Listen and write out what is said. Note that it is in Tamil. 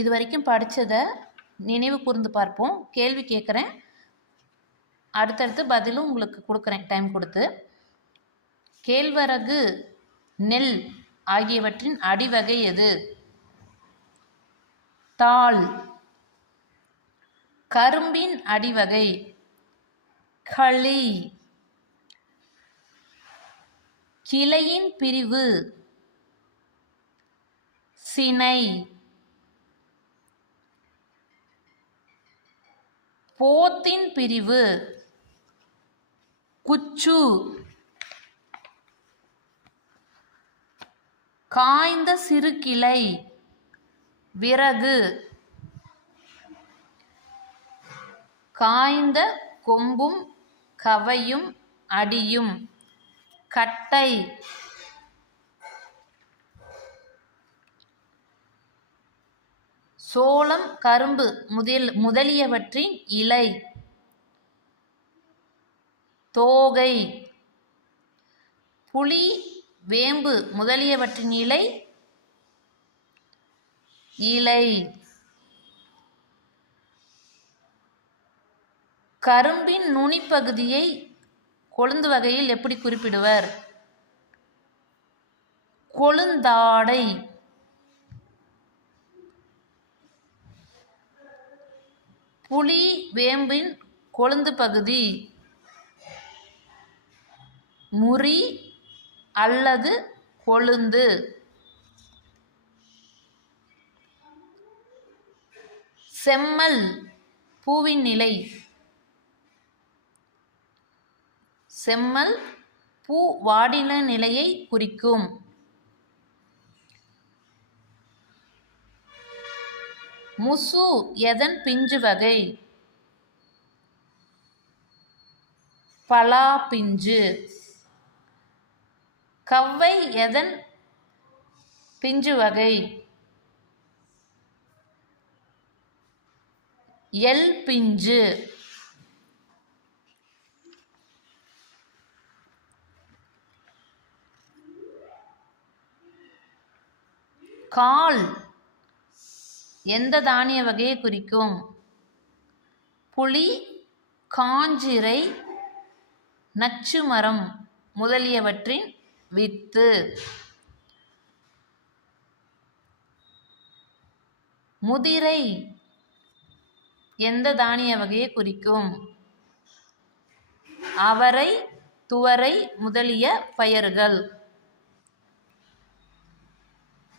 இது வரைக்கும் படித்ததை நினைவு கூர்ந்து பார்ப்போம். கேள்வி கேட்குறேன், அடுத்தடுத்து பதிலும் உங்களுக்கு கொடுக்குறேன் டைம் கொடுத்து. கேழ்வரகு, நெல் ஆகியவற்றின் அடிவகை எது? தாள். கரும்பின் அடிவகை களி. கிளையின் பிரிவு சினை. போத்தின் பிரிவு குச்சு. காய்ந்த சிறு கிளை விறகு. காய்ந்த கொம்பும் கவையும் அடியும் கட்டை. சோளம், கரும்பு முதலியவற்றின் இலை தோகை. புளி, வேம்பு முதலியவற்றின் இலை இலை. கரும்பின் நுனிப்பகுதியை கொழுந்து வகையில் எப்படி குறிப்பிடுவர்? கொழுந்தாடை. புளி, வேம்பின் கொழுந்து பகுதி முறி அல்லது கொழுந்து. செம்மல் பூவின் நிலை. செம்மல் பூ வாடின நிலையை குறிக்கும். முசு எதன் பிஞ்சு வகை? பலா பிஞ்சு. கவ்வை எதன் பிஞ்சு வகை? எல் பிஞ்சு. கால் எந்த தானிய வகையை குறிக்கும்? புளி, காஞ்சிரை, நச்சு மரம் முதலியவற்றின் வித்து. முதிரை எந்த தானிய வகையை குறிக்கும்? அவரை, துவரை முதலிய பயர்கள்.